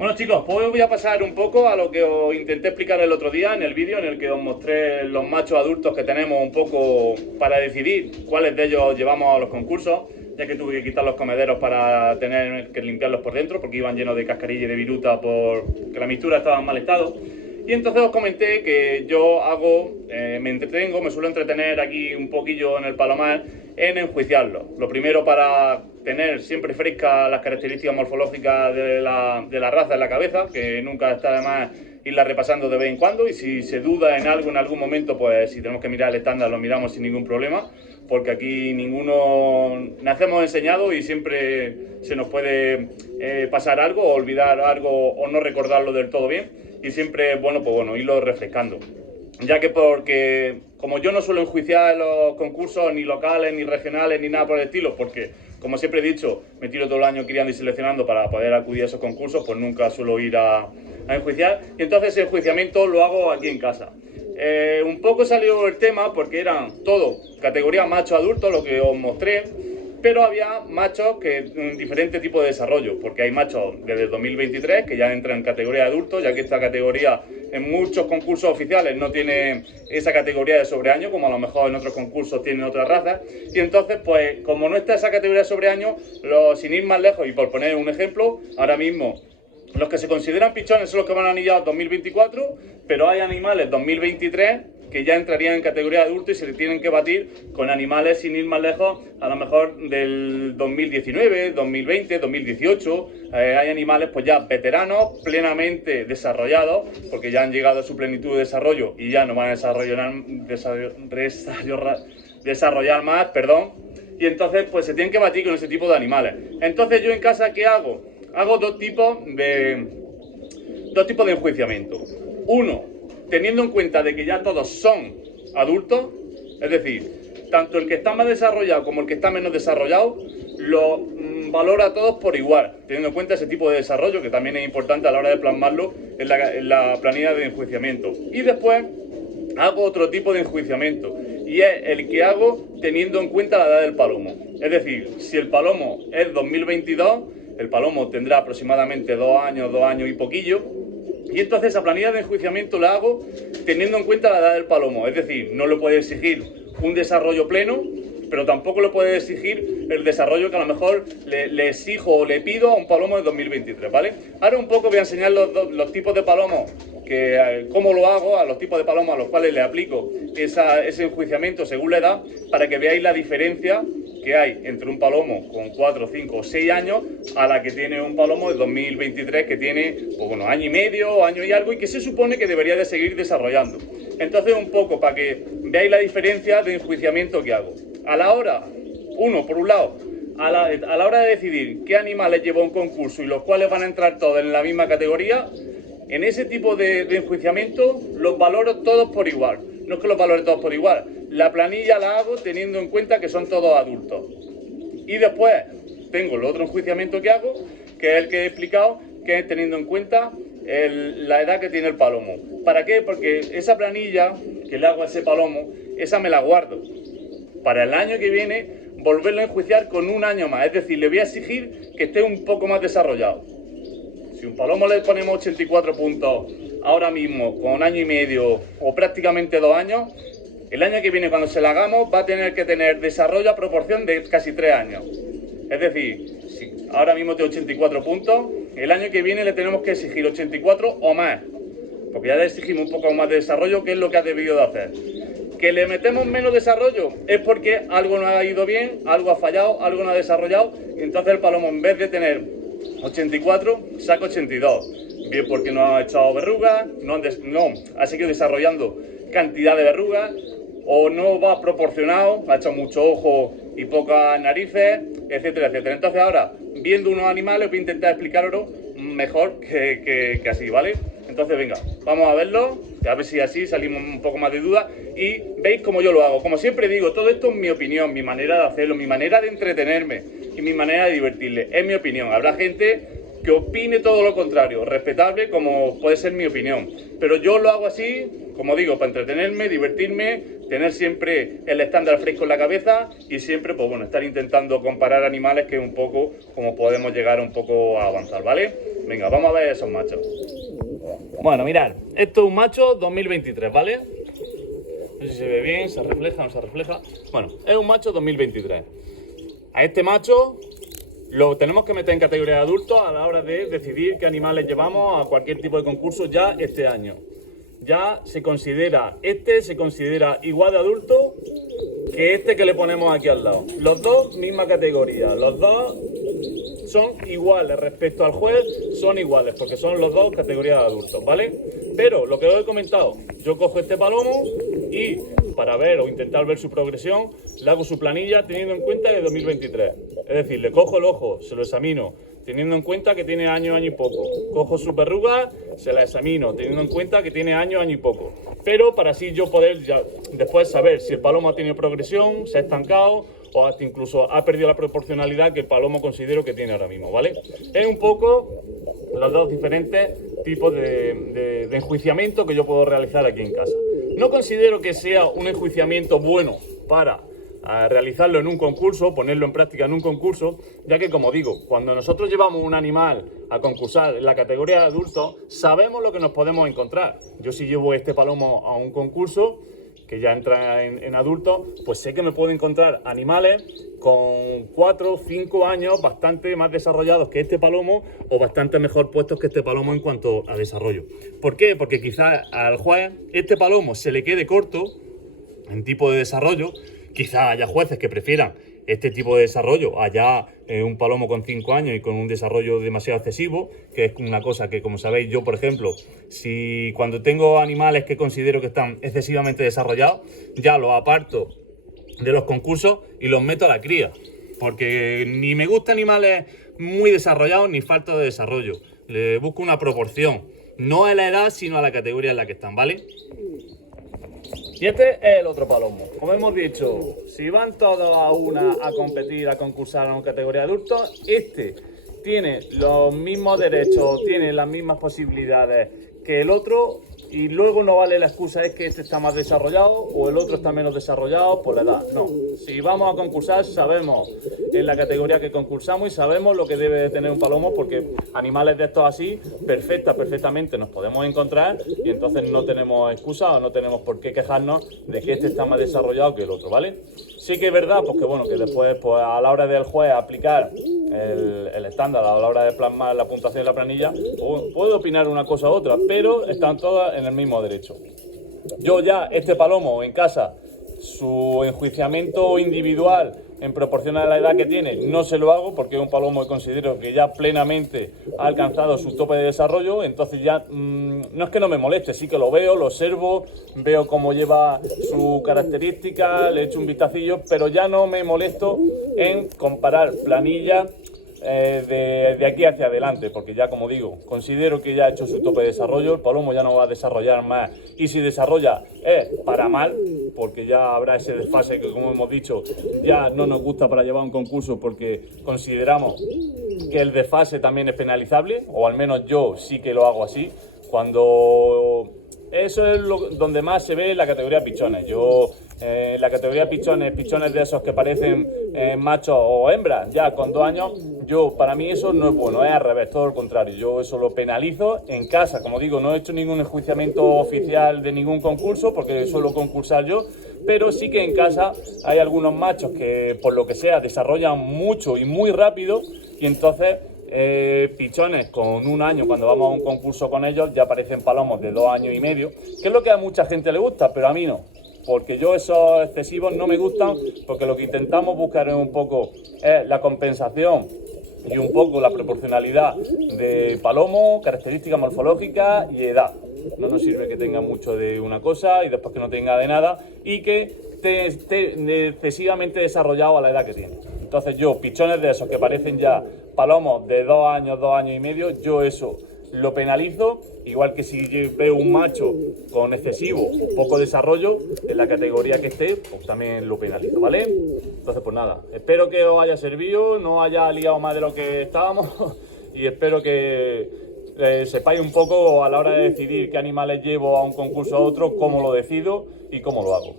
Bueno chicos, pues hoy voy a pasar un poco a lo que os intenté explicar el otro día en el vídeo en el que os mostré los machos adultos que tenemos un poco para decidir cuáles de ellos llevamos a los concursos, ya que tuve que quitar los comederos para tener que limpiarlos por dentro porque iban llenos de cascarilla y de viruta porque la mixtura estaba en mal estado. Y entonces os comenté que yo me entretengo, me suelo entretener aquí un poquillo en el Palomar en enjuiciarlo. Lo primero para tener siempre frescas las características morfológicas de la raza en la cabeza, que nunca está de más irla repasando de vez en cuando, y si se duda en algo en algún momento, pues si tenemos que mirar el estándar lo miramos sin ningún problema, porque aquí ninguno nacemos enseñados y siempre se nos puede pasar algo, o olvidar algo o no recordarlo del todo bien, y siempre es bueno, pues bueno, irlo refrescando. Ya que porque como yo no suelo enjuiciar los concursos ni locales, ni regionales, ni nada por el estilo, porque como siempre he dicho, me tiro todo el año criando y seleccionando para poder acudir a esos concursos, pues nunca suelo ir a enjuiciar, y entonces el enjuiciamiento lo hago aquí en casa. Un poco salió el tema porque eran todo categoría macho adulto, lo que os mostré, pero había machos que diferentes tipos de desarrollo, porque hay machos desde el 2023 que ya entran en categoría de adultos, ya que esta categoría en muchos concursos oficiales no tiene esa categoría de sobreaño, como a lo mejor en otros concursos tienen otras razas, y entonces pues como no está esa categoría de sobreaño, sin ir más lejos y por poner un ejemplo, ahora mismo los que se consideran pichones son los que van anillados 2024, pero hay animales 2023 que ya entrarían en categoría de adulto y se tienen que batir con animales, sin ir más lejos, a lo mejor del 2019, 2020, 2018. Hay animales pues ya veteranos, plenamente desarrollados, porque ya han llegado a su plenitud de desarrollo y ya no van a desarrollar más, perdón. Y entonces pues se tienen que batir con ese tipo de animales. Entonces yo en casa, ¿qué hago? Hago dos tipos de enjuiciamiento. Uno, teniendo en cuenta de que ya todos son adultos, es decir, tanto el que está más desarrollado como el que está menos desarrollado, lo valoro a todos por igual, teniendo en cuenta ese tipo de desarrollo, que también es importante a la hora de plasmarlo en la planilla de enjuiciamiento. Y después hago otro tipo de enjuiciamiento, y es el que hago teniendo en cuenta la edad del palomo. Es decir, si el palomo es 2022, el palomo tendrá aproximadamente 2 años y poquillo, y entonces esa planilla de enjuiciamiento la hago teniendo en cuenta la edad del palomo. Es decir, no le puede exigir un desarrollo pleno, pero tampoco le puede exigir el desarrollo que a lo mejor le exijo o le pido a un palomo de 2023, ¿vale? Ahora un poco voy a enseñar los tipos de palomos, cómo lo hago, a los tipos de palomos a los cuales le aplico ese enjuiciamiento según la edad, para que veáis la diferencia que hay entre un palomo con 4, 5 o 6 años a la que tiene un palomo de 2023 que tiene, pues bueno, año y medio, año y algo, y que se supone que debería de seguir desarrollando. Entonces un poco para que veáis la diferencia de enjuiciamiento que hago. A la hora, por un lado, a la hora de decidir qué animales llevo a un concurso y los cuales van a entrar todos en la misma categoría, en ese tipo de enjuiciamiento los valoro todos por igual. No es que los valore todos por igual, la planilla la hago teniendo en cuenta que son todos adultos. Y después tengo el otro enjuiciamiento que hago, que es el que he explicado, que es teniendo en cuenta la edad que tiene el palomo. ¿Para qué? Porque esa planilla que le hago a ese palomo, esa me la guardo para el año que viene volverlo a enjuiciar con un año más. Es decir, le voy a exigir que esté un poco más desarrollado. Si un palomo le ponemos 84 puntos ahora mismo, con año y medio o prácticamente 2 años, el año que viene cuando se la hagamos va a tener que tener desarrollo a proporción de casi 3 años. Es decir, si ahora mismo tiene 84 puntos, el año que viene le tenemos que exigir 84 o más, porque ya le exigimos un poco más de desarrollo, que es lo que ha debido de hacer. Que le metemos menos desarrollo es porque algo no ha ido bien, algo ha fallado, algo no ha desarrollado, y entonces el palomo, en vez de tener 84, saca 82. Bien porque no ha echado verrugas, no ha seguido desarrollando cantidad de verrugas, o no va proporcionado, ha hecho mucho ojo y pocas narices, etcétera, etcétera. Entonces ahora, viendo unos animales, voy a intentar explicarlo mejor que así, ¿vale? Entonces venga, vamos a verlo, a ver si así salimos un poco más de dudas y veis cómo yo lo hago. Como siempre digo, todo esto es mi opinión, mi manera de hacerlo, mi manera de entretenerme y mi manera de divertirle. Es mi opinión. Habrá gente que opine todo lo contrario, respetable como puede ser mi opinión. Pero yo lo hago así, como digo, para entretenerme, divertirme, tener siempre el estándar fresco en la cabeza y siempre, pues bueno, estar intentando comparar animales, que es un poco como podemos llegar un poco a avanzar, ¿vale? Venga, vamos a ver esos machos. Bueno, mirad, esto es un macho 2023, ¿vale? No sé si se ve bien, se refleja, no se refleja. Bueno, es un macho 2023. A este macho lo tenemos que meter en categoría de adulto a la hora de decidir qué animales llevamos a cualquier tipo de concurso ya este año. Ya se considera igual de adulto que este que le ponemos aquí al lado. Los dos, misma categoría. Los dos son iguales respecto al juez, son iguales porque son los dos categorías de adultos, ¿vale? Pero lo que os he comentado, yo cojo este palomo y para ver o intentar ver su progresión, le hago su planilla teniendo en cuenta de 2023. Es decir, le cojo el ojo, se lo examino, teniendo en cuenta que tiene año y poco. Cojo su verruga, se la examino, teniendo en cuenta que tiene año y poco. Pero para así yo poder ya después saber si el palomo ha tenido progresión, se ha estancado o hasta incluso ha perdido la proporcionalidad que el palomo considero que tiene ahora mismo, ¿vale? Es un poco los dos diferentes tipos de enjuiciamiento que yo puedo realizar aquí en casa. No considero que sea un enjuiciamiento bueno para realizarlo en un concurso, ponerlo en práctica en un concurso, ya que, como digo, cuando nosotros llevamos un animal a concursar en la categoría de adultos, sabemos lo que nos podemos encontrar. Yo si llevo este palomo a un concurso que ya entra en adultos, pues sé que me puedo encontrar animales con 4 o 5 años bastante más desarrollados que este palomo o bastante mejor puestos que este palomo en cuanto a desarrollo. ¿Por qué? Porque quizás al juez este palomo se le quede corto en tipo de desarrollo. Quizás haya jueces que prefieran este tipo de desarrollo allá un palomo con 5 años y con un desarrollo demasiado excesivo, que es una cosa que, como sabéis, yo, por ejemplo, si cuando tengo animales que considero que están excesivamente desarrollados, ya los aparto de los concursos y los meto a la cría, porque ni me gustan animales muy desarrollados ni falta de desarrollo. Le busco una proporción, no a la edad, sino a la categoría en la que están, ¿vale? Y este es el otro palomo. Como hemos dicho, si van todos a una a competir, a concursar en una categoría de adultos, este tiene los mismos derechos, tiene las mismas posibilidades que el otro, y luego no vale la excusa es que este está más desarrollado o el otro está menos desarrollado por la edad. No, si vamos a concursar sabemos en la categoría que concursamos y sabemos lo que debe de tener un palomo, porque animales de estos así perfectamente nos podemos encontrar y entonces no tenemos excusa o no tenemos por qué quejarnos de que este está más desarrollado que el otro, ¿vale? Sí que es verdad, pues que bueno, que después pues, a la hora del juez aplicar el estándar, a la hora de plasmar la puntuación de la planilla, puedo opinar una cosa u otra, pero están todas en el mismo derecho. Yo ya este palomo en casa, su enjuiciamiento individual en proporción a la edad que tiene, no se lo hago porque es un palomo que considero que ya plenamente ha alcanzado su tope de desarrollo, entonces ya no es que no me moleste, sí que lo veo, lo observo, veo cómo lleva su característica, le echo un vistacillo, pero ya no me molesto en comparar planilla de aquí hacia adelante, porque ya, como digo, considero que ya ha hecho su tope de desarrollo, el palomo ya no va a desarrollar más, y si desarrolla es para mal, porque ya habrá ese desfase que, como hemos dicho, ya no nos gusta para llevar un concurso, porque consideramos que el desfase también es penalizable, o al menos yo sí que lo hago así, cuando eso es donde más se ve en la categoría pichones. Yo en la categoría pichones de esos que parecen machos o hembras ya con 2 años, para mí eso no es bueno, es al revés, todo lo contrario. Yo eso lo penalizo en casa. Como digo, no he hecho ningún enjuiciamiento oficial de ningún concurso porque suelo concursar yo, pero sí que en casa hay algunos machos que por lo que sea desarrollan mucho y muy rápido, y entonces pichones con 1 año, cuando vamos a un concurso con ellos, ya parecen palomos de 2 años y medio, que es lo que a mucha gente le gusta, pero a mí no, porque yo esos excesivos no me gustan, porque lo que intentamos buscar es un poco la compensación y un poco la proporcionalidad de palomo, características morfológicas y edad. No nos sirve que tenga mucho de una cosa y después que no tenga de nada y que esté excesivamente desarrollado a la edad que tiene. Entonces yo, pichones de esos que parecen ya palomos de 2 años, 2 años y medio, yo eso lo penalizo, igual que si veo un macho con excesivo o poco desarrollo en la categoría que esté, pues también lo penalizo, ¿vale? Entonces pues nada, espero que os haya servido, no haya liado más de lo que estábamos y espero que sepáis un poco a la hora de decidir qué animales llevo a un concurso a otro, cómo lo decido y cómo lo hago.